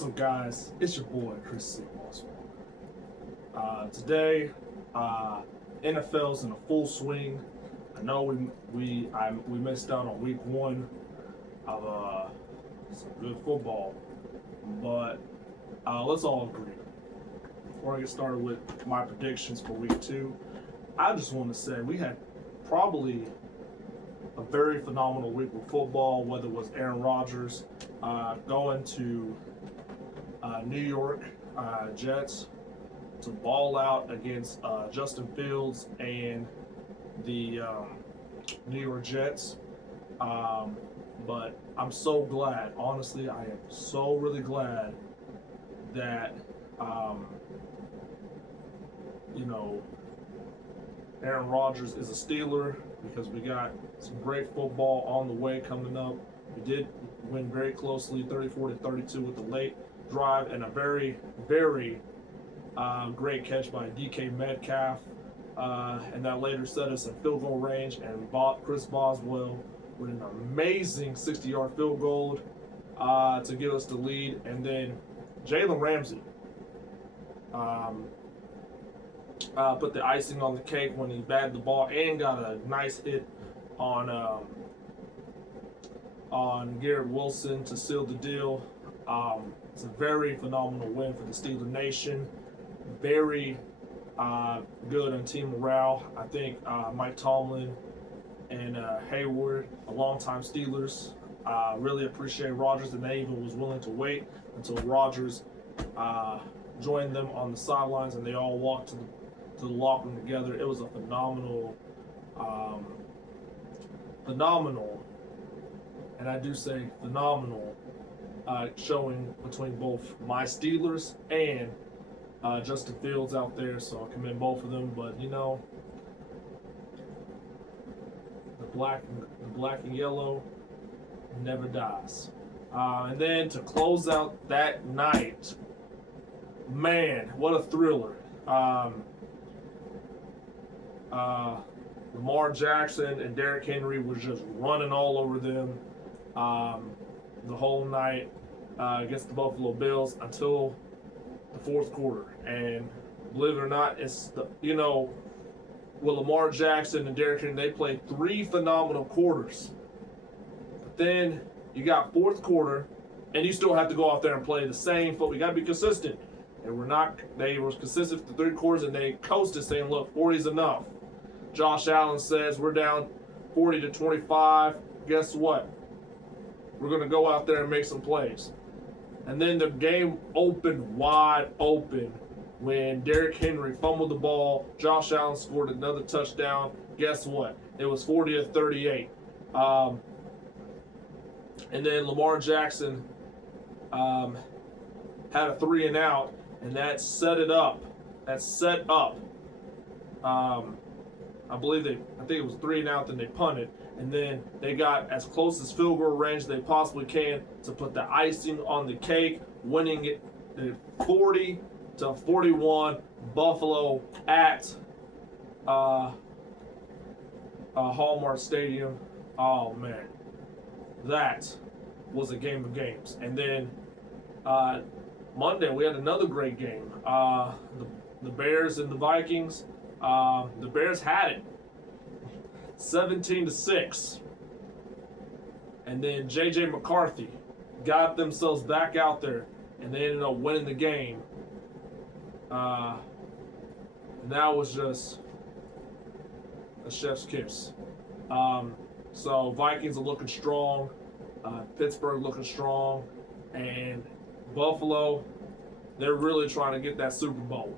What's up, guys? It's your boy Chris C-Walkz. Today, NFL's in a full swing. I know we missed out on week one of some good football, but let's all agree. Before I get started with my predictions for week two, I just want to say we had probably a very phenomenal week with football, whether it was Aaron Rodgers going to New York Jets to ball out against Justin Fields and the New York Jets. But I'm so glad, honestly, I am so really glad that, Aaron Rodgers is a Steeler, because we got some great football on the way coming up. We did win very closely, 34-32 with the late drive and a very, very great catch by DK Metcalf. And that later set us in field goal range, and Chris Boswell with an amazing 60-yard field goal to give us the lead. And then Jalen Ramsey put the icing on the cake when he batted the ball and got a nice hit on Garrett Wilson to seal the deal. It's a very phenomenal win for the Steeler Nation. Very good on team morale. I think Mike Tomlin and Hayward, a longtime Steelers, really appreciate Rodgers, and they even was willing to wait until Rodgers joined them on the sidelines, and they all walked to the locker room together. It was a phenomenal, and I do say phenomenal, showing between both my Steelers and Justin Fields out there. So I commend both of them. But the black and yellow never dies. And then to close out that night, man, what a thriller! Lamar Jackson and Derrick Henry was just running all over them the whole night against the Buffalo Bills until the fourth quarter. And believe it or not, it's with Lamar Jackson and Derrick Henry, they played 3 phenomenal quarters. But then you got fourth quarter, and you still have to go out there and play the same foot. We got to be consistent. And they were consistent for 3 quarters, and they coasted saying, look, 40 is enough. Josh Allen says, we're down 40-25. Guess what? We're going to go out there and make some plays. And then the game opened wide open when Derrick Henry fumbled the ball. Josh Allen scored another touchdown. Guess what? It was 40-38. And then Lamar Jackson had a 3-and-out, and that set it up. I think it was 3-and-out, then they punted, and then they got as close as field goal range they possibly can to put the icing on the cake, winning it 40-41. Buffalo at Hallmark Stadium. Oh man, that was a game of games. And then Monday we had another great game. The Bears and the Vikings. The Bears had it 17-6, and then J.J. McCarthy got themselves back out there, and they ended up winning the game. And that was just a chef's kiss. So Vikings are looking strong, Pittsburgh looking strong, and Buffalo, they're really trying to get that Super Bowl.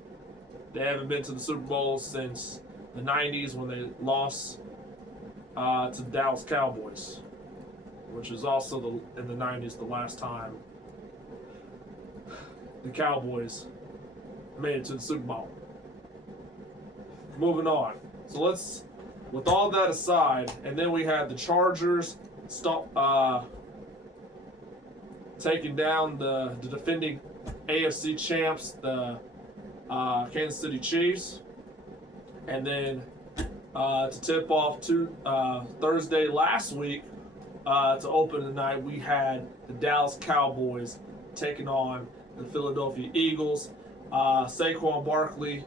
They haven't been to the Super Bowl since the 90s when they lost to the Dallas Cowboys, which was also in the 90s the last time the Cowboys made it to the Super Bowl. Moving on. So with all that aside, and then we had the Chargers taking down the defending AFC champs, the Kansas City Chiefs. And then to tip off Thursday last week, to open the night, we had the Dallas Cowboys taking on the Philadelphia Eagles. Saquon Barkley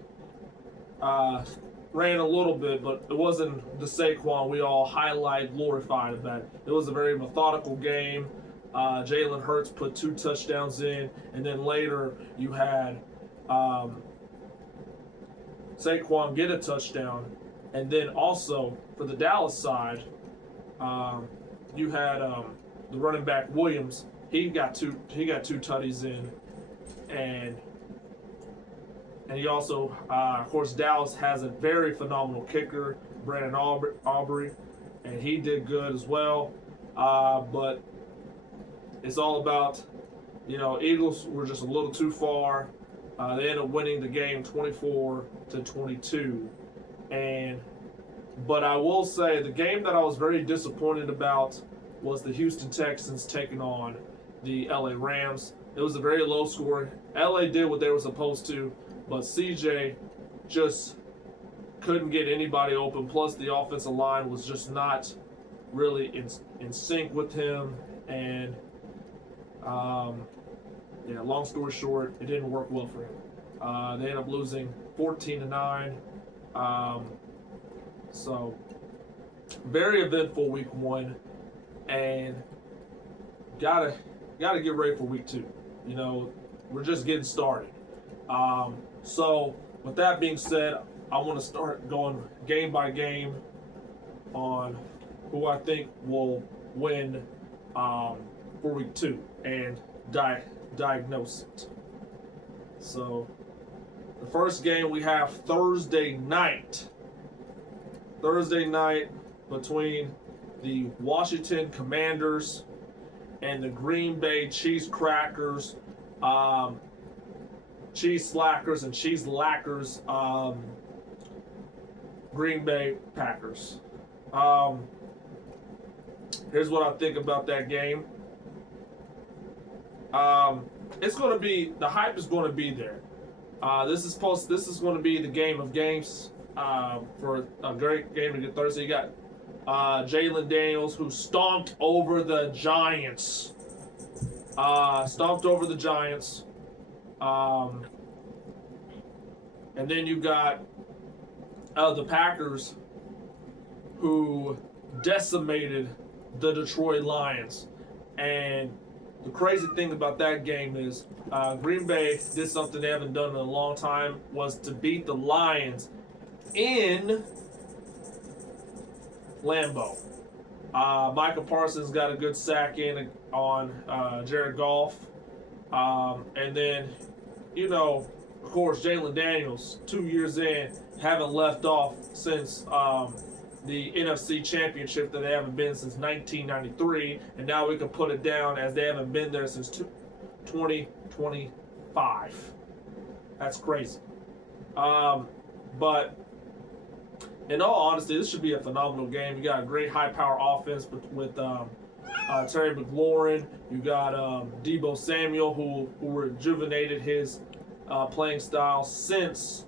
ran a little bit, but it wasn't the Saquon we all glorified about. It was a very methodical game. Jalen Hurts put 2 touchdowns in, and then later you had Saquon get a touchdown, and then also for the Dallas side, you had the running back Williams. He got two tutties in, and he also, of course, Dallas has a very phenomenal kicker, Brandon Aubrey, and he did good as well. But it's all about, Eagles were just a little too far. They ended up winning the game 24-22. But I will say the game that I was very disappointed about was the Houston Texans taking on the LA Rams. It was a very low score. LA did what they were supposed to, but CJ just couldn't get anybody open. Plus, the offensive line was just not really in sync with him. And long story short, it didn't work well for him. They ended up losing 14-9. So, very eventful week 1, and gotta get ready for week 2. We're just getting started. So, with that being said, I want to start going game by game on who I think will win for week 2 and diagnose it. So, the first game we have Thursday night between the Washington Commanders and the Green Bay Cheese Slackers Green Bay Packers. Here's what I think about that game. It's going to be, the hype is going to be there. This is going to be the game of games for a great game to get Thursday. You got Jalen Daniels, who stomped over the Giants. And then you got the Packers, who decimated the Detroit Lions. And the crazy thing about that game is Green Bay did something they haven't done in a long time, was to beat the Lions in Lambeau. Micah Parsons got a good sack in on Jared Goff. And then, of course, Jalen Daniels, 2 years in, haven't left off since the NFC Championship that they haven't been since 1993. And now we can put it down as they haven't been there since 2025. That's crazy. But in all honesty, this should be a phenomenal game. You got a great high-power offense with Terry McLaurin. You got Deebo Samuel, who rejuvenated his playing style since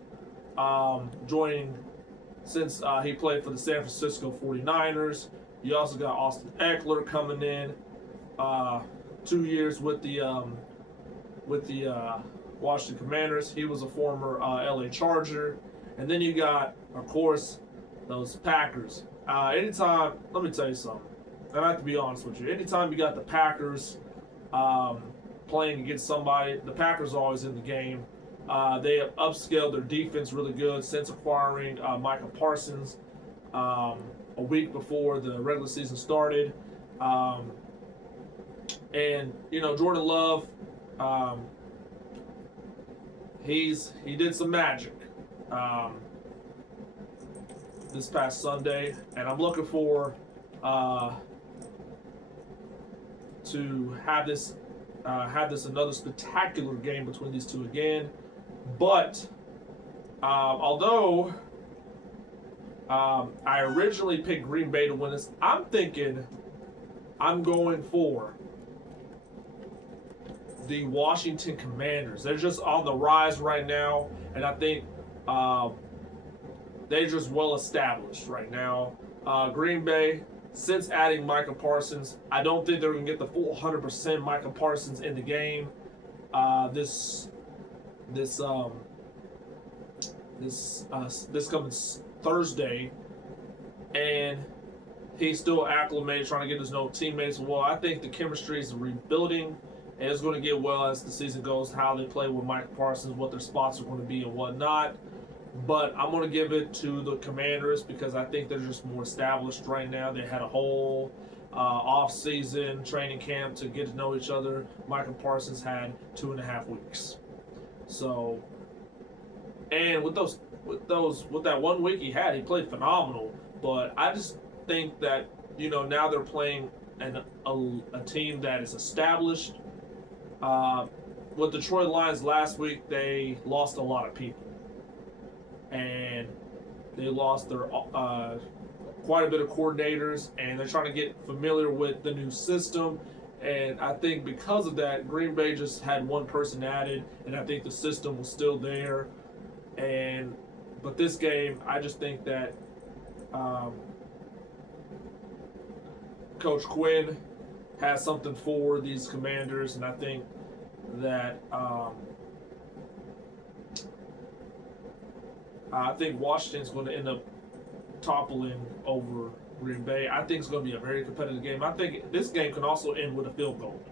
he played for the San Francisco 49ers. You also got Austin Eckler coming in, 2 years with the Washington Commanders. He was a former LA Charger. And then you got, of course, those Packers. Anytime, let me tell you something, and I have to be honest with you, anytime you got the Packers playing against somebody, the Packers are always in the game. They have upscaled their defense really good since acquiring Micah Parsons a week before the regular season started. And, Jordan Love, he did some magic this past Sunday, and I'm looking for to have this another spectacular game between these two again. But although I originally picked Green Bay to win this, I'm thinking I'm going for the Washington Commanders. They're just on the rise right now, and I think they're just well established right now. Green Bay, since adding Micah Parsons, I don't think they're going to get the full 100% Micah Parsons in the game. this this this coming Thursday, and he's still acclimated, trying to get his new teammates. Well, I think the chemistry is rebuilding, and it's going to get well as the season goes. How they play with Mike Parsons, what their spots are going to be, and whatnot. But I'm going to give it to the Commanders because I think they're just more established right now. They had a whole off-season training camp to get to know each other. Michael Parsons had 2.5 weeks. So, and with that 1 week he had, he played phenomenal. But I just think that now they're playing a team that is established. With Detroit Lions last week, they lost a lot of people, and they lost their quite a bit of coordinators, and they're trying to get familiar with the new system. And I think because of that, Green Bay just had one person added, and I think the system was still there. But this game, I just think that Coach Quinn has something for these Commanders, and I think that Washington's going to end up toppling over Green Bay. I think it's going to be a very competitive game. I think this game can also end with a field goal,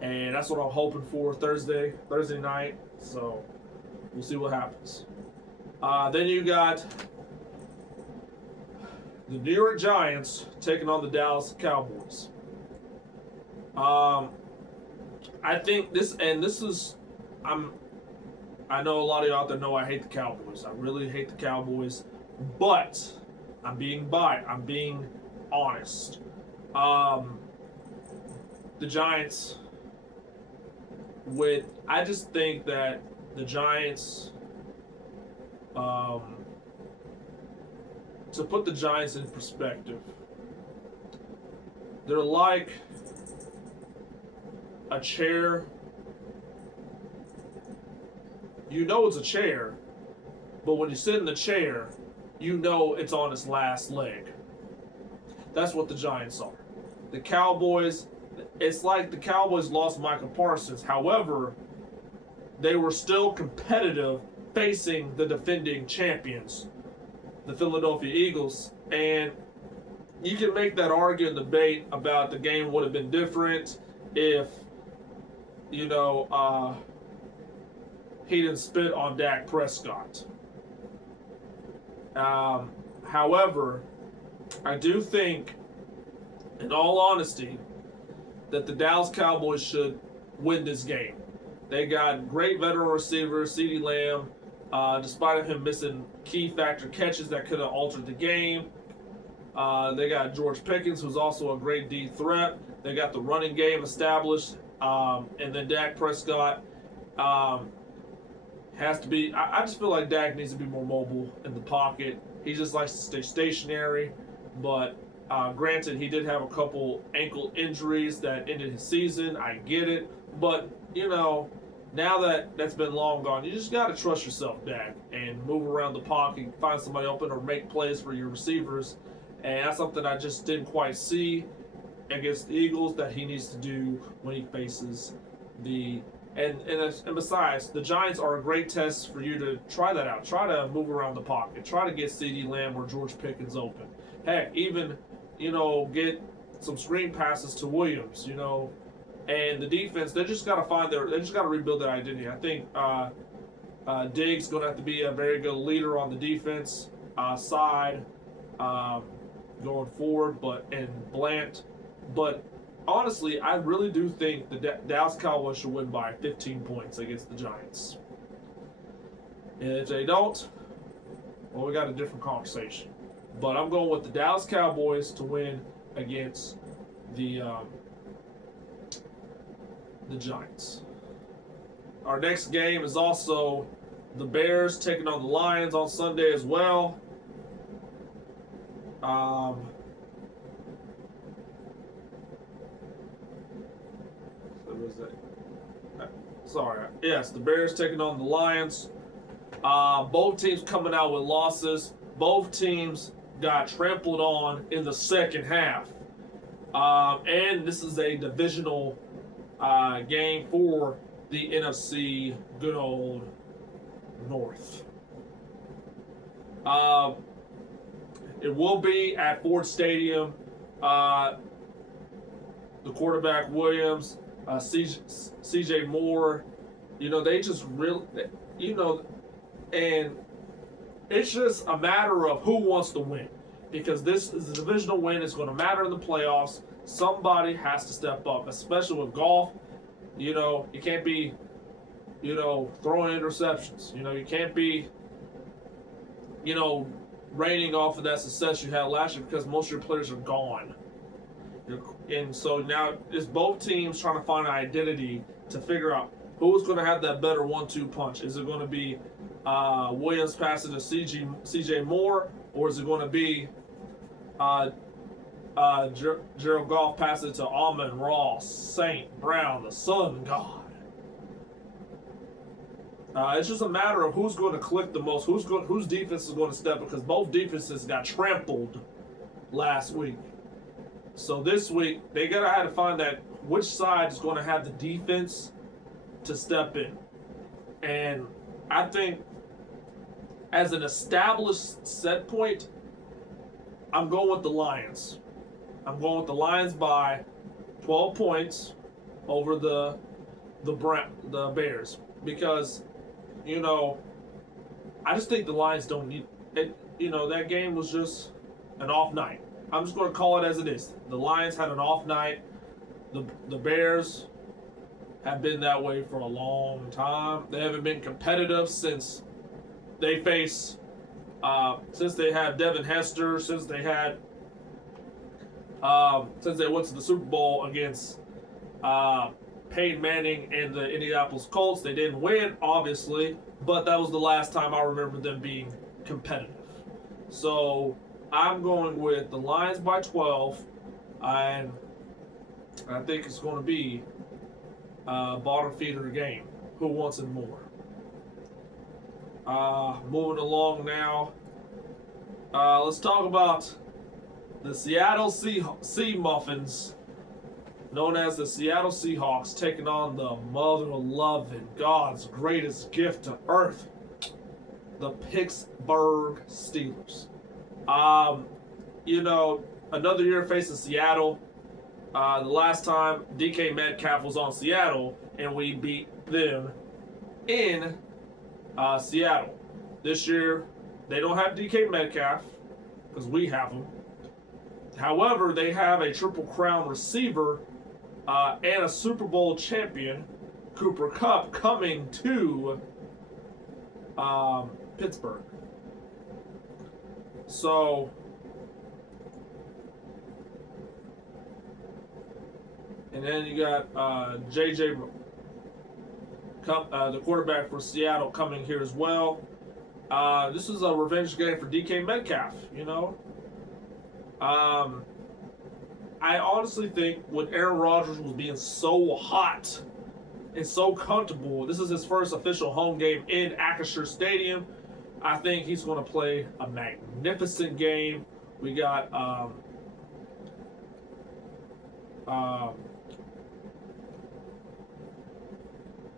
and that's what I'm hoping for Thursday night. So we'll see what happens. Then you got the New York Giants taking on the Dallas Cowboys. I think I know a lot of you out there know I hate the Cowboys. I really hate the Cowboys, but I'm being honest. The Giants, I just think that the Giants, to put the Giants in perspective, they're like a chair. You know it's a chair, but when you sit in the chair, you know it's on its last leg. That's what the Giants are. The Cowboys, it's like the Cowboys lost Michael Parsons. However, they were still competitive facing the defending champions, the Philadelphia Eagles. And you can make that argument and debate about the game would have been different if, he didn't spit on Dak Prescott. However, I do think, in all honesty, that the Dallas Cowboys should win this game. They got great veteran receivers, CeeDee Lamb, despite him missing key factor catches that could have altered the game. They got George Pickens, who's also a great D threat. They got the running game established. And then Dak Prescott has to be. I just feel like Dak needs to be more mobile in the pocket. He just likes to stay stationary. But granted, he did have a couple ankle injuries that ended his season. I get it. But, now that that's been long gone, you just got to trust yourself, Dak, and move around the pocket, find somebody open, or make plays for your receivers. And that's something I just didn't quite see against the Eagles that he needs to do when he faces the and besides, the Giants are a great test for you to try that out. Try to move around the pocket. Try to get CeeDee Lamb or George Pickens open. Heck, even get some screen passes to Williams. And the defense, they just got to rebuild their identity. I think Diggs going to have to be a very good leader on the defense side going forward, and Blant. But honestly, I really do think the Dallas Cowboys should win by 15 points against the Giants. And if they don't, well, we got a different conversation. But I'm going with the Dallas Cowboys to win against the Giants. Our next game is also the Bears taking on the Lions on Sunday as well. Yes, the Bears taking on the Lions. Both teams coming out with losses. Both teams got trampled on in the second half. And this is a divisional game for the NFC good old North. Uh, it will be at Ford Stadium. The quarterback Williams, CJ Moore, they just really, and it's just a matter of who wants to win. Because this is a divisional win. It's going to matter in the playoffs. Somebody has to step up, especially with golf. You can't be, throwing interceptions. You can't be, raining off of that success you had last year because most of your players are gone. And so now it's both teams trying to find an identity to figure out who's going to have that better 1-2 punch. Is it going to be Williams passing to CJ Moore, or is it going to be Gerald Goff passing to Amon Ross, Saint Brown, the Sun God? It's just a matter of who's going to click the most, whose defense is going to step, because both defenses got trampled last week. So this week they gotta have to find that which side is going to have the defense to step in. And I think as an established set point, I'm going with the Lions. I'm going with the Lions by 12 points over the Bears, because I just think the Lions don't need it. That game was just an off night. I'm just going to call it as it is. The Lions had an off night. The Bears have been that way for a long time. They haven't been competitive since they face, since they had Devin Hester, since they went to the Super Bowl against Peyton Manning and the Indianapolis Colts. They didn't win, obviously, but that was the last time I remember them being competitive. So I'm going with the Lions by 12, and I think it's going to be a bottom feeder game. Who wants it more? Moving along now. Let's talk about the Seattle Sea Muffins, known as the Seattle Seahawks, taking on the mother-loving, God's greatest gift to earth, the Pittsburgh Steelers. Another year facing Seattle. The last time DK Metcalf was on Seattle, and we beat them in Seattle. This year, they don't have DK Metcalf because we have him. However, they have a Triple Crown receiver and a Super Bowl champion, Cooper Kupp, coming to Pittsburgh. So, and then you got JJ, the quarterback for Seattle, coming here as well. This is a revenge game for DK Metcalf, I honestly think when Aaron Rodgers was being so hot and so comfortable, this is his first official home game in Acrisure Stadium. I think he's going to play a magnificent game. We got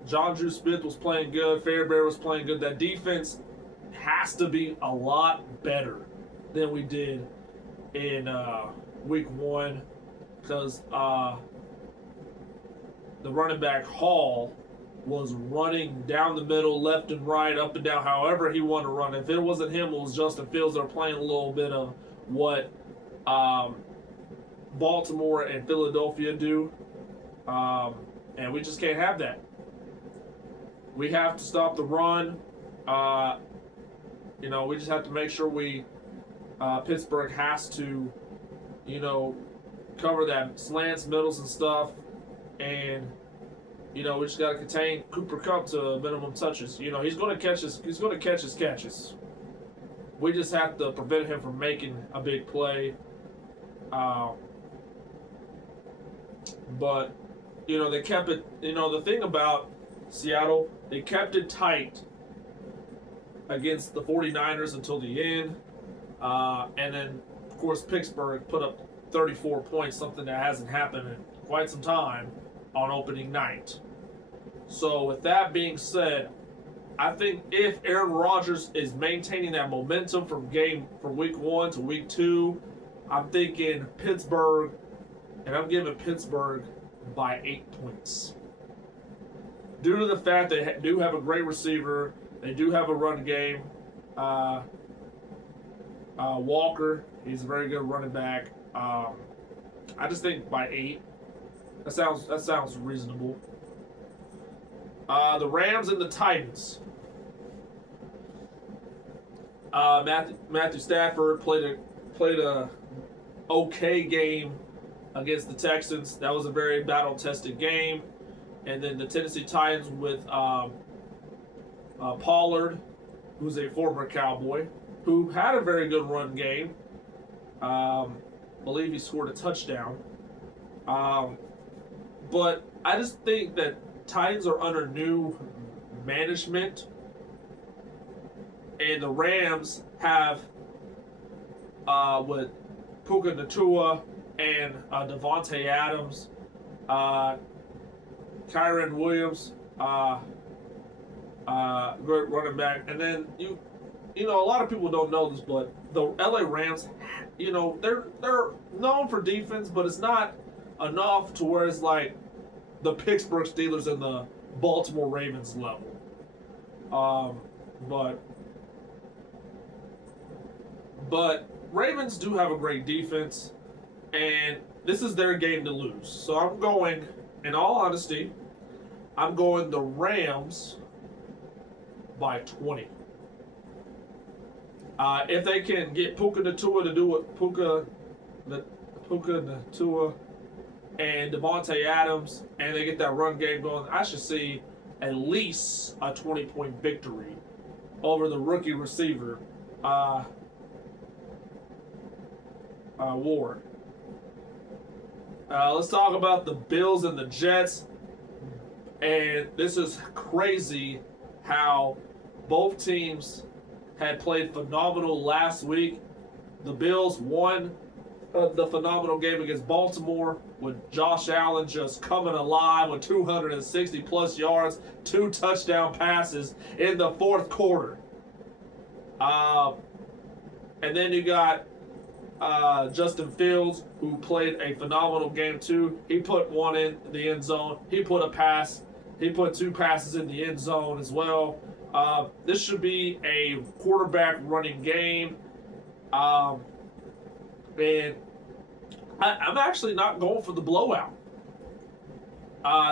John Drew Smith was playing good. Fairbairn was playing good. That defense has to be a lot better than we did in week one, because the running back Hall was running down the middle, left and right, up and down, however he wanted to run. If it wasn't him, it was Justin Fields. They're playing a little bit of what Baltimore and Philadelphia do, and we just can't have that. We have to stop the run. We just have to make sure Pittsburgh has to, cover that slants, middles, and stuff, and we just got to contain Cooper Kupp to minimum touches. He's going to catch his catches. We just have to prevent him from making a big play. But they kept it. The thing about Seattle, they kept it tight against the 49ers until the end. And then, of course, Pittsburgh put up 34 points, something that hasn't happened in quite some time on opening night. So with that being said, I think if Aaron Rodgers is maintaining that momentum from week 1 to week 2, I'm thinking Pittsburgh, and I'm giving Pittsburgh by 8 points. Due to the fact they do have a great receiver, they do have a run game. Walker, he's a very good running back. I just think by 8. That sounds reasonable. The Rams and the Titans. Matthew Stafford played a okay game against the Texans. That was a very battle-tested game. And then the Tennessee Titans with Pollard, who's a former Cowboy, who had a very good run game. Believe he scored a touchdown. But I just think that Titans are under new management, and the Rams have with Puka Nacua and Devontae Adams, Kyren Williams, good running back, and then you know a lot of people don't know this, but the LA Rams, they're known for defense, but it's not enough to where it's like the Pittsburgh Steelers and the Baltimore Ravens level. But Ravens do have a great defense, and this is their game to lose. So I'm going, in all honesty, I'm going the Rams by 20. If they can get Puka Nacua to do what Puka Nacua and Devontae Adams, and they get that run game going, I should see at least a 20-point victory over the rookie receiver, Ward. Let's talk about the Bills and the Jets. And this is crazy how both teams had played phenomenal last week. The Bills won the phenomenal game against Baltimore with Josh Allen just coming alive with 260 plus yards, 2 touchdown passes in the fourth quarter. And then you got Justin Fields, who played a phenomenal game too. He put one in the end zone. He put 2 passes in the end zone as well. This should be a quarterback running game. And I'm actually not going for the blowout.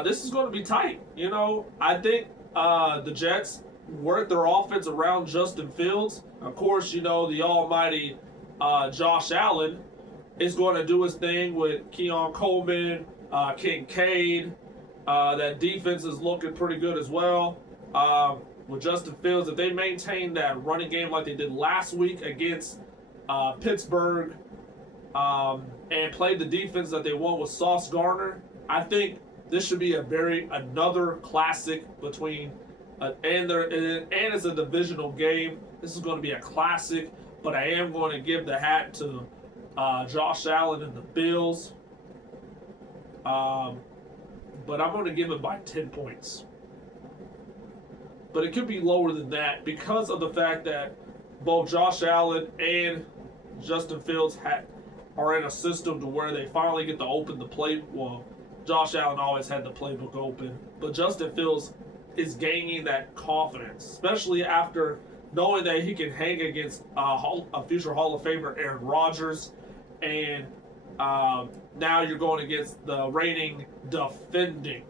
This is going to be tight. I think the Jets work their offense around Justin Fields. Of course, the almighty Josh Allen is going to do his thing with Keon Coleman, Kincaid. That defense is looking pretty good as well. With Justin Fields, if they maintain that running game like they did last week against Pittsburgh, and played the defense that they won with Sauce Gardner, I think this should be another classic between and it's a divisional game. This is going to be a classic, but I am going to give the hat to Josh Allen and the Bills. But I'm going to give it by 10 points. But it could be lower than that because of the fact that both Josh Allen and Justin Fields are in a system to where they finally get to open the play. Well, Josh Allen always had the playbook open, but Justin Fields is gaining that confidence, especially after knowing that he can hang against a future Hall of Famer Aaron Rodgers, and now you're going against the reigning defending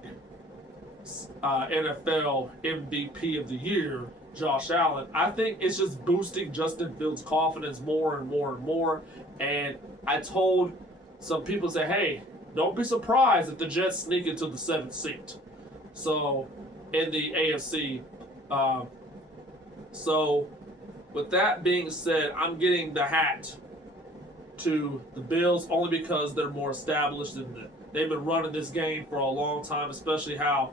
NFL MVP of the year, Josh Allen. I think it's just boosting Justin Fields' confidence more and more and more. And I told some people, say, hey, don't be surprised if the Jets sneak into the 7th seat. So, in the AFC. So, with that being said, I'm getting the hat to the Bills only because they're more established and they've been running this game for a long time, especially how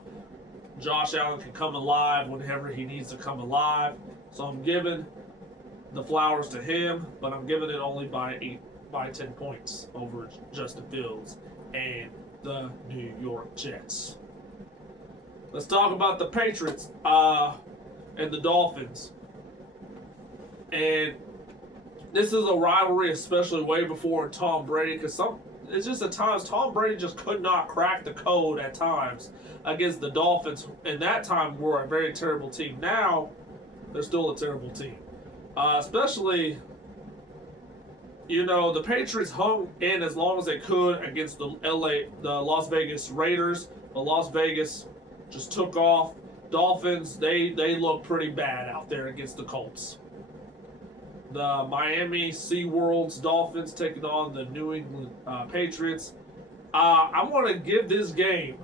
Josh Allen can come alive whenever he needs to come alive. So I'm giving the flowers to him, but I'm giving it only by 10 points over Justin Fields and the New York Jets. Let's talk about the Patriots and the Dolphins. And this is a rivalry, especially way before Tom Brady, because it's just at times Tom Brady just could not crack the code at times against the Dolphins. And that time were a very terrible team. Now they're still a terrible team, especially. The Patriots hung in as long as they could against the Las Vegas Raiders. The Las Vegas just took off. Dolphins, they look pretty bad out there against the Colts. The Miami C-Walkz Dolphins taking on the New England Patriots. I want to give this game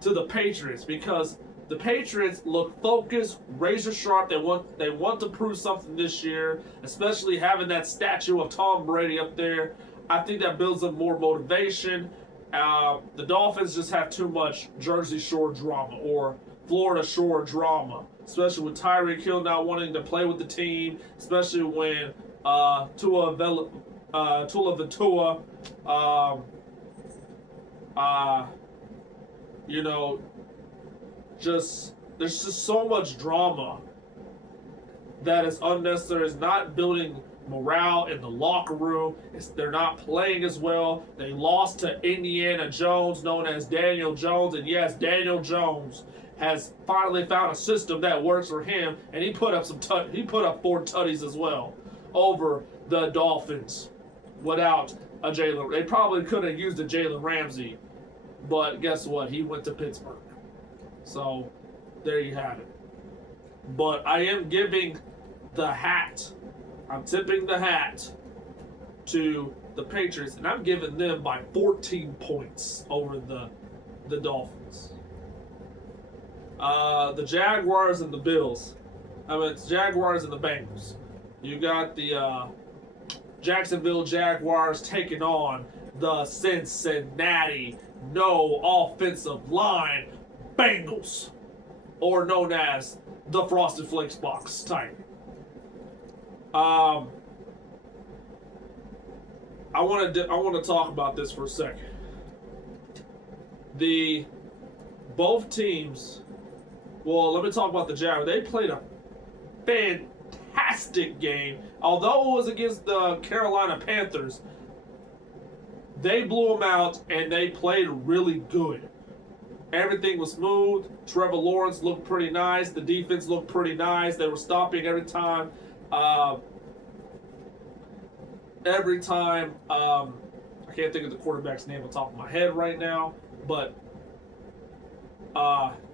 to the Patriots because the Patriots look focused, razor sharp. They want to prove something this year, especially having that statue of Tom Brady up there. I think that builds up more motivation. The Dolphins just have too much Jersey Shore drama or Florida Shore drama, especially with Tyreek Hill not wanting to play with the team, especially when Tua Vatua, there's just so much drama that is unnecessary. It's not building morale in the locker room. They're not playing as well. They lost to Indiana Jones, known as Daniel Jones, and yes, Daniel Jones has finally found a system that works for him, and he put up 4 tutties as well over the Dolphins without a Jalen. They probably could have used a Jalen Ramsey, but guess what? He went to Pittsburgh. So, there you have it. But I am giving the hat. I'm tipping the hat to the Patriots, and I'm giving them by 14 points over the Dolphins. The Jaguars and the Bills. It's Jaguars and the Bengals. You got the Jacksonville Jaguars taking on the Cincinnati no offensive line Bengals, or known as the Frosted Flakes box type. I want to talk about this for a second. Both teams. Well, let me talk about the Jaguars. They played a fantastic game. Although it was against the Carolina Panthers, they blew them out and they played really good. Everything was smooth. Trevor Lawrence looked pretty nice. The defense looked pretty nice. They were stopping every time. I can't think of the quarterback's name on top of my head right now, but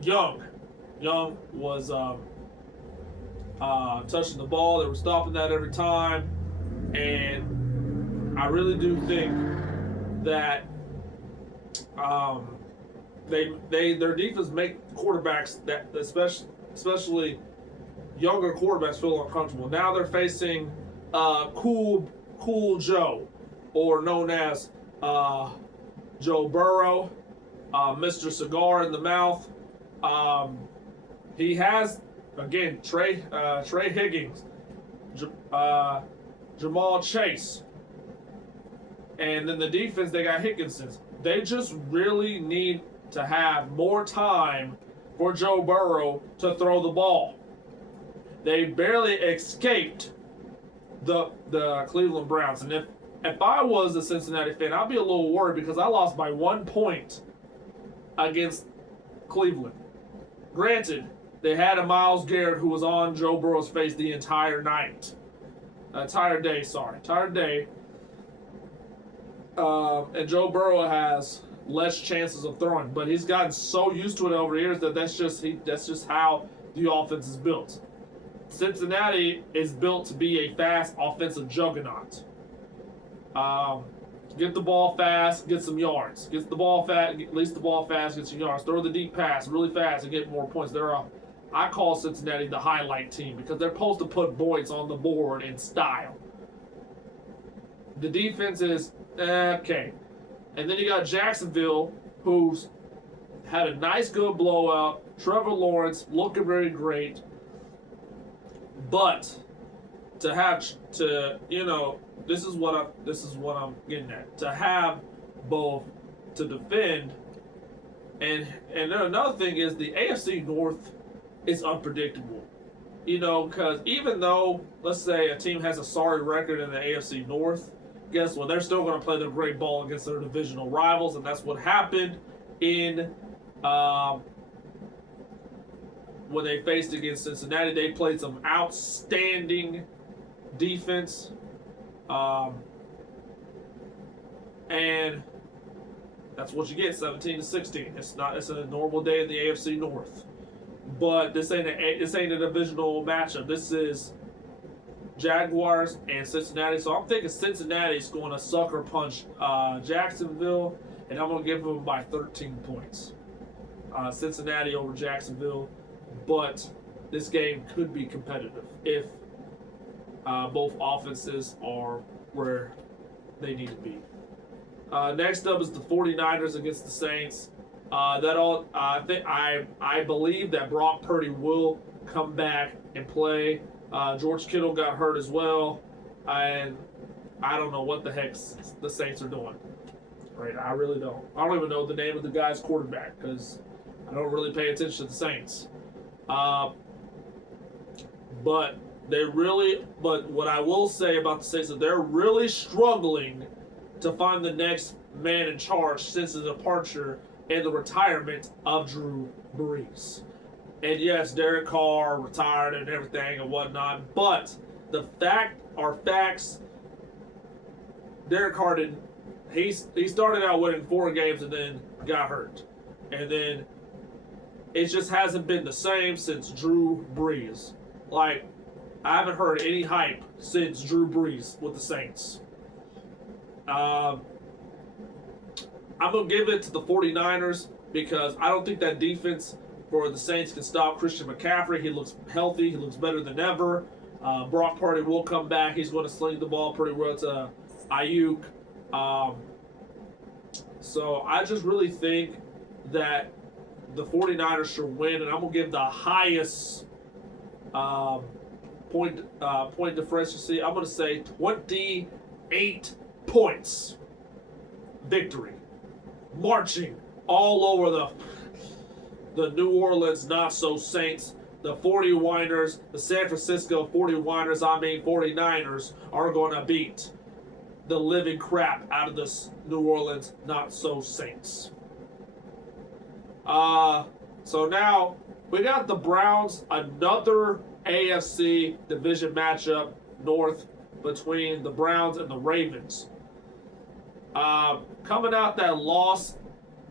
Young was touching the ball. They were stopping that every time, and I really do think that their defense make quarterbacks that especially younger quarterbacks feel uncomfortable. Now they're facing Cool Joe, or known as Joe Burrow, Mr. Cigar in the Mouth. He has, again, Trey Higgins, Jamal Chase, and then the defense, they got Hickinson. They just really need to have more time for Joe Burrow to throw the ball. They barely escaped the Cleveland Browns. And if I was a Cincinnati fan, I'd be a little worried because I lost by 1 point against Cleveland. Granted, they had a Myles Garrett who was on Joe Burrow's face the entire day. And Joe Burrow has less chances of throwing, but he's gotten so used to it over the years that that's just how the offense is built. Cincinnati is built to be a fast offensive juggernaut. Get the ball fast, get some yards. Get the ball fast, release the ball fast, get some yards. Throw the deep pass really fast and get more points. I call Cincinnati the highlight team because they're supposed to put points on the board in style. The defense is okay. And then you got Jacksonville, who's had a nice, good blowout. Trevor Lawrence looking very great. But this is what I'm getting at. To have both to defend And then another thing is the AFC North is unpredictable. Because even though, let's say, a team has a sorry record in the AFC North, guess what? They're still going to play their great ball against their divisional rivals, and that's what happened in when they faced against Cincinnati. They played some outstanding defense, and that's what you get, 17-16. It's a normal day in the AFC North. But this ain't a divisional matchup. This is Jaguars and Cincinnati. So I'm thinking Cincinnati's going to sucker punch Jacksonville, and I'm going to give them by 13 points. Cincinnati over Jacksonville, but this game could be competitive if both offenses are where they need to be. Next up is the 49ers against the Saints. I believe that Brock Purdy will come back and play. George Kittle got hurt as well, and I don't know what the heck the Saints are doing. Right, I really don't. I don't even know the name of the guy's quarterback because I don't really pay attention to the Saints. But what I will say about the Saints is they're really struggling to find the next man in charge since the departure and the retirement of Drew Brees. And yes, Derek Carr retired and everything and whatnot, but the facts, Derek Carr didn't. He started out winning 4 games and then got hurt. And then it just hasn't been the same since Drew Brees. Like, I haven't heard any hype since Drew Brees with the Saints. I'm going to give it to the 49ers because I don't think that defense for the Saints can stop Christian McCaffrey. He looks healthy. He looks better than ever. Brock Purdy will come back. He's going to sling the ball pretty well to Ayuk. So I just really think that the 49ers should win, and I'm going to give the highest point differential. I'm going to say 28 points. Victory. Marching all over the New Orleans not-so-Saints, the 49ers, the San Francisco 49ers are going to beat the living crap out of the New Orleans not-so-Saints. So now we got the Browns, another AFC division matchup north between the Browns and the Ravens. Coming out that loss,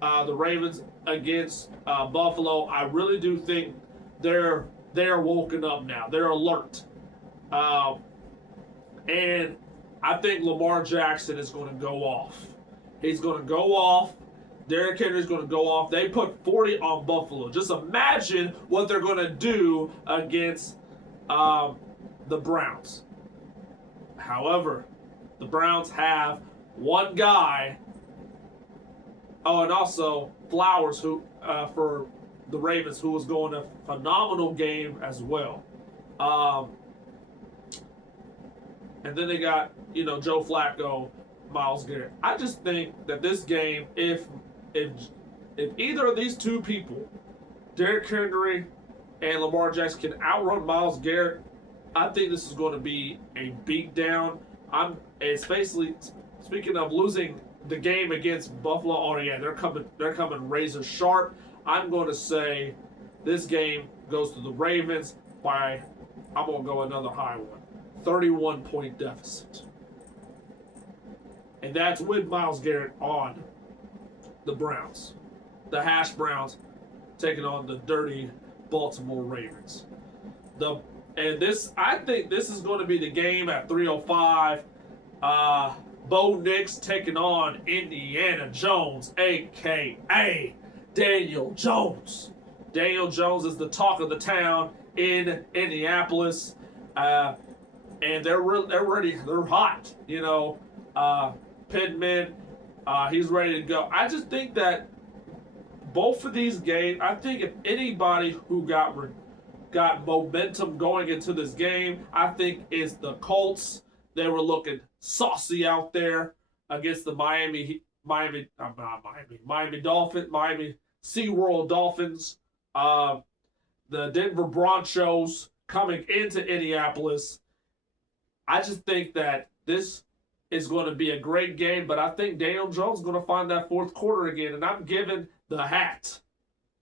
the Ravens against Buffalo, I really do think they're woken up now. They're alert. And I think Lamar Jackson is going to go off. He's going to go off. Derrick Henry's going to go off. They put 40 on Buffalo. Just imagine what they're going to do against the Browns. However, the Browns have one guy. Oh, and also Flowers, who for the Ravens, who was going a phenomenal game as well. And then they got, Joe Flacco, Myles Garrett. I just think that this game, if either of these two people, Derrick Henry and Lamar Jackson, can outrun Myles Garrett, I think this is going to be a beatdown. It's basically, speaking of losing the game against Buffalo, oh yeah, they're coming razor sharp. I'm going to say this game goes to the Ravens by, I'm going to go another high one, 31-point deficit. And that's with Myles Garrett on the Browns. The Hash Browns taking on the dirty Baltimore Ravens. I think this is going to be the game at 3:05. Bo Nix taking on Indiana Jones, a.k.a. Daniel Jones. Daniel Jones is the talk of the town in Indianapolis. And they're ready. They're hot. Pittman, he's ready to go. I just think that both of these games, I think if anybody who got momentum going into this game, I think is the Colts. They were looking saucy out SeaWorld Dolphins. The Denver Broncos coming into Indianapolis. I just think that this is going to be a great game, but I think Daniel Jones is going to find that fourth quarter again, and I'm giving the hat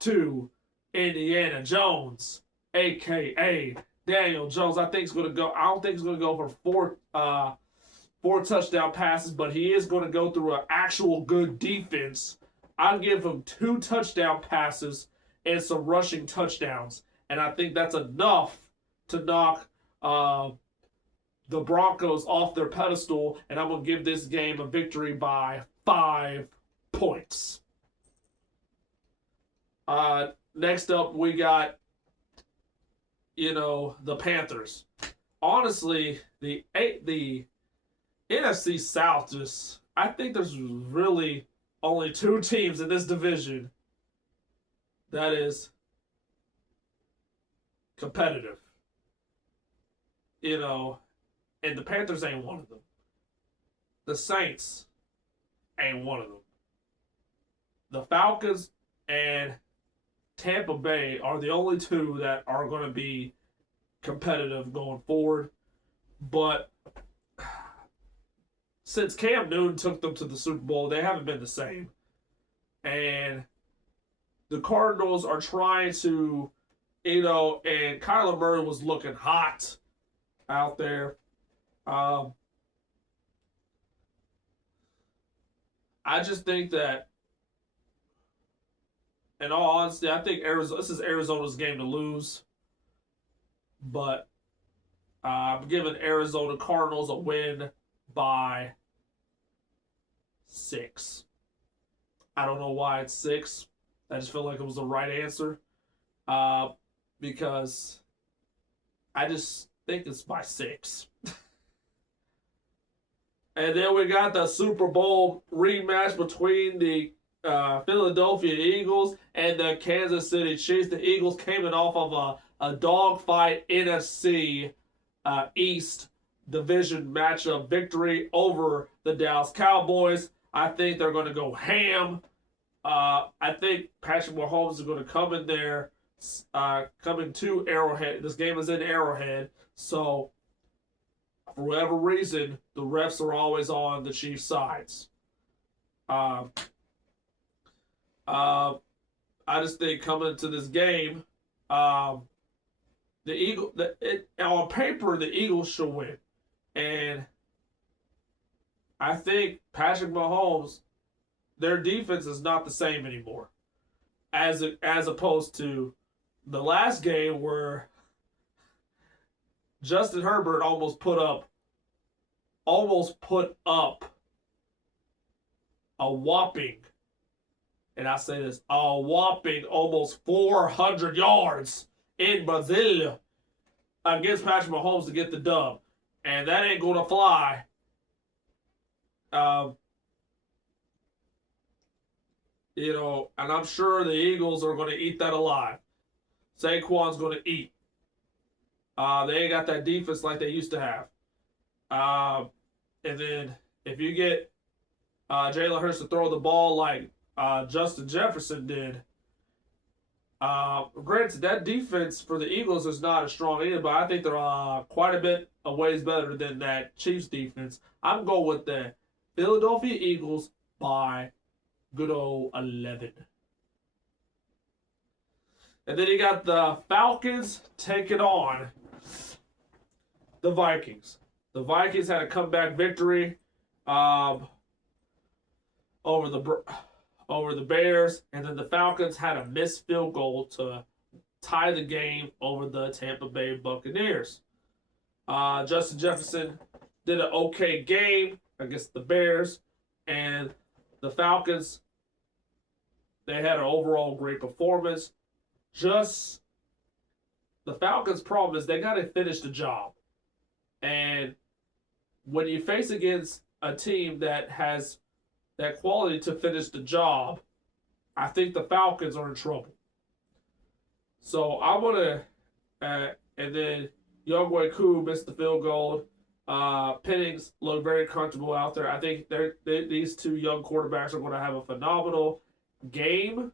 to Indiana Jones, aka Daniel Jones. I think he's going to go. I don't think he's going to go for four touchdown passes, but he is going to go through an actual good defense. I'll give him 2 touchdown passes and some rushing touchdowns, and I think that's enough to knock the Broncos off their pedestal, and I'm going to give this game a victory by 5 points. Next up, we got, the Panthers. Honestly, the NFC South I think there's really only 2 teams in this division that is competitive. And the Panthers ain't one of them. The Saints ain't one of them. The Falcons and Tampa Bay are the only 2 that are going to be competitive going forward. But since Cam Newton took them to the Super Bowl, they haven't been the same. And the Cardinals are trying to, and Kyler Murray was looking hot out there. I just think that, in all honesty, I think this is Arizona's game to lose. But I'm giving Arizona Cardinals a win by 6. I don't know why it's 6. I just feel like it was the right answer. Because I just think it's by 6. And then we got the Super Bowl rematch between the Philadelphia Eagles and the Kansas City Chiefs. The Eagles came in off of a dogfight NFC East division matchup victory over the Dallas Cowboys. I think they're going to go ham. I think Patrick Mahomes is going to come in there, coming to Arrowhead. This game is in Arrowhead, so for whatever reason, the refs are always on the Chiefs' sides. I just think coming into this game, on paper, the Eagles should win. And I think Patrick Mahomes, their defense is not the same anymore. As opposed to the last game where Justin Herbert almost put up a whopping, and I say this, a whopping almost 400 yards in Brazil against Patrick Mahomes to get the dub. And that ain't going to fly. And I'm sure the Eagles are going to eat that alive. Saquon's going to eat. They ain't got that defense like they used to have. And then if you get Jalen Hurts to throw the ball like Justin Jefferson did, granted, that defense for the Eagles is not as strong either, but I think they're quite a bit a ways better than that Chiefs defense. I'm going with the Philadelphia Eagles by good old 11. And then you got the Falcons taking on the Vikings. The Vikings had a comeback victory over the Bears, and then the Falcons had a missed field goal to tie the game over the Tampa Bay Buccaneers. Justin Jefferson did an okay game against the Bears, and the Falcons, they had an overall great performance. Just the Falcons' problem is they got to finish the job. And when you face against a team that has that quality to finish the job, I think the Falcons are in trouble. So I'm going to, and then Younghoe Koo missed the field goal. Pennings look very comfortable out there. I think these two young quarterbacks are going to have a phenomenal game.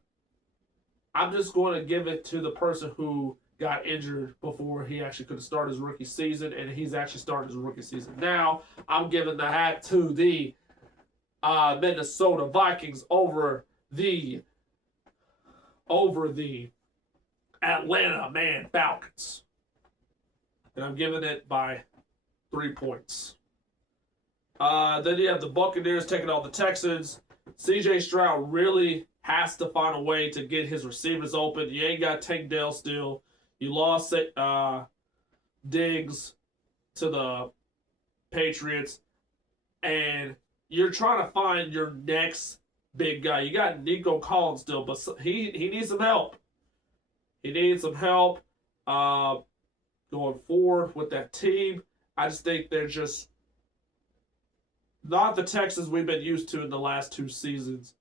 I'm just going to give it to the person who got injured before he actually could have started his rookie season, and he's actually started his rookie season now. I'm giving the hat to the Minnesota Vikings over the Atlanta Falcons, and I'm giving it by 3 points. Then you have the Buccaneers taking on the Texans. C.J. Stroud really has to find a way to get his receivers open. You ain't got Tank Dell still. You lost Diggs to the Patriots, and you're trying to find your next big guy. You got Nico Collins still, but he needs some help. He needs some help going forward with that team. I just think they're just not the Texans we've been used to in the last 2 seasons.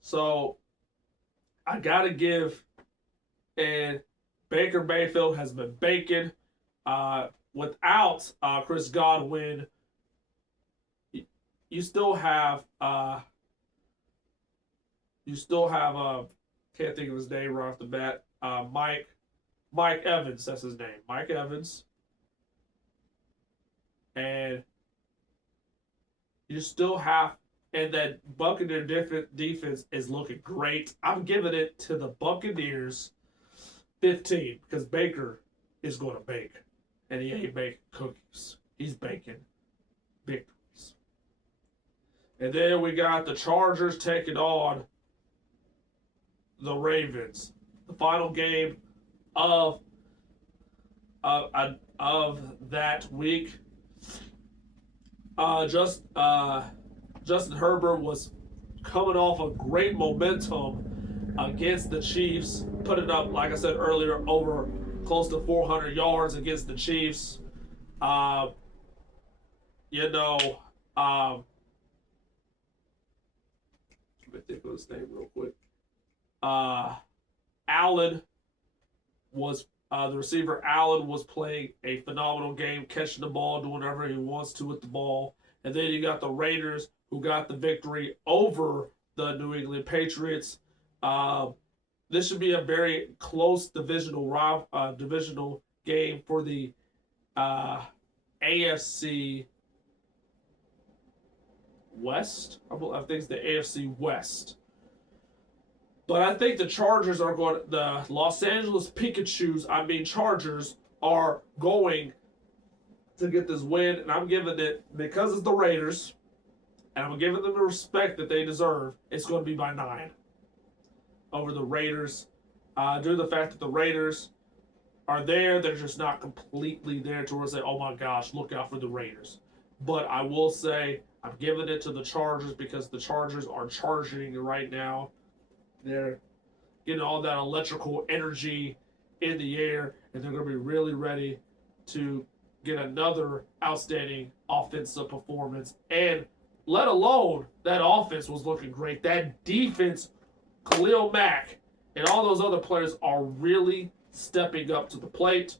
So I gotta give, and Baker Mayfield has been baking. Without Chris Godwin, you still have can't think of his name right off the bat. Mike Evans, that's his name. Mike Evans. And you still have, and that Buccaneer defense is looking great. I'm giving it to the Buccaneers 15 because Baker is going to bake. And he ain't baking cookies. He's baking victories. And then we got the Chargers taking on the Ravens. The final game of that week. Justin Herbert was coming off a great momentum against the Chiefs, putting up, like I said earlier, over close to 400 yards against the Chiefs. Let me think of his name real quick. Allen was the receiver. Allen was playing a phenomenal game, catching the ball, doing whatever he wants to with the ball. And then you got the Raiders, who got the victory over the New England Patriots. This should be a very close divisional game for the AFC West. I think it's the AFC West. But I think the Chargers are going. The Los Angeles Chargers are going to get this win, and I'm giving it, because it's the Raiders, and I'm giving them the respect that they deserve. It's going to be by 9 over the Raiders. Due to the fact that the Raiders are there, they're just not completely there to where say, oh my gosh, look out for the Raiders. But I will say I'm giving it to the Chargers because the Chargers are charging right now. They're getting all that electrical energy in the air, and they're going to be really ready to get another outstanding offensive performance. And let alone that offense was looking great. That defense, Khalil Mack, and all those other players are really stepping up to the plate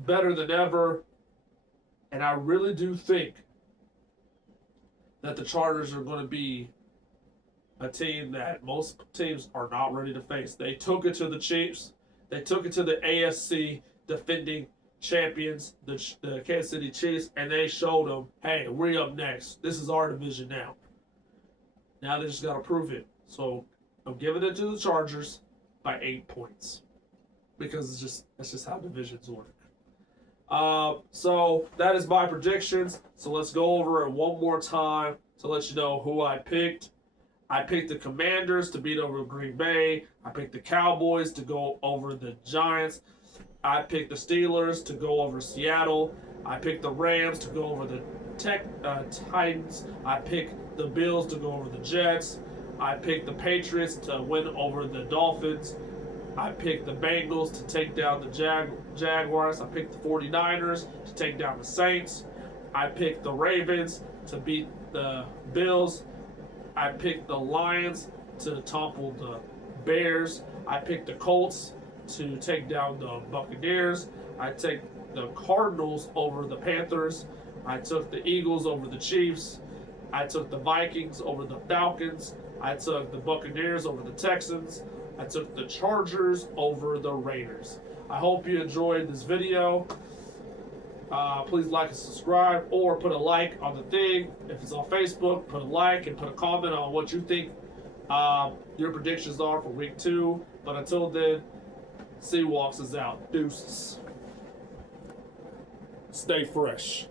better than ever. And I really do think that the Chargers are going to be a team that most teams are not ready to face. They took it to the Chiefs. They took it to the AFC defending champions, the Kansas City Chiefs, and they showed them, hey, we're up next. This is our division now. Now they just got to prove it. So I'm giving it to the Chargers by 8 points because that's just how divisions work. So that is my predictions. So let's go over it one more time to let you know who I picked. I picked the Commanders to beat over Green Bay. I picked the Cowboys to go over the Giants. I picked the Steelers to go over Seattle. I picked the Rams to go over the Titans. I picked the Bills to go over the Jets. I picked the Patriots to win over the Dolphins. I picked the Bengals to take down the Jaguars. I picked the 49ers to take down the Saints. I picked the Ravens to beat the Bills. I picked the Lions to topple the Bears. I picked the Colts to take down the Buccaneers. I take the Cardinals over the Panthers. I took the Eagles over the Chiefs. I took the Vikings over the Falcons. I took the Buccaneers over the Texans. I took the Chargers over the Raiders. I hope you enjoyed this video. Please like and subscribe, or put a like on the thing. If it's on Facebook, put a like and put a comment on what you think your predictions are for week 2. But until then, C-Walkz is out. Deuces. Stay fresh.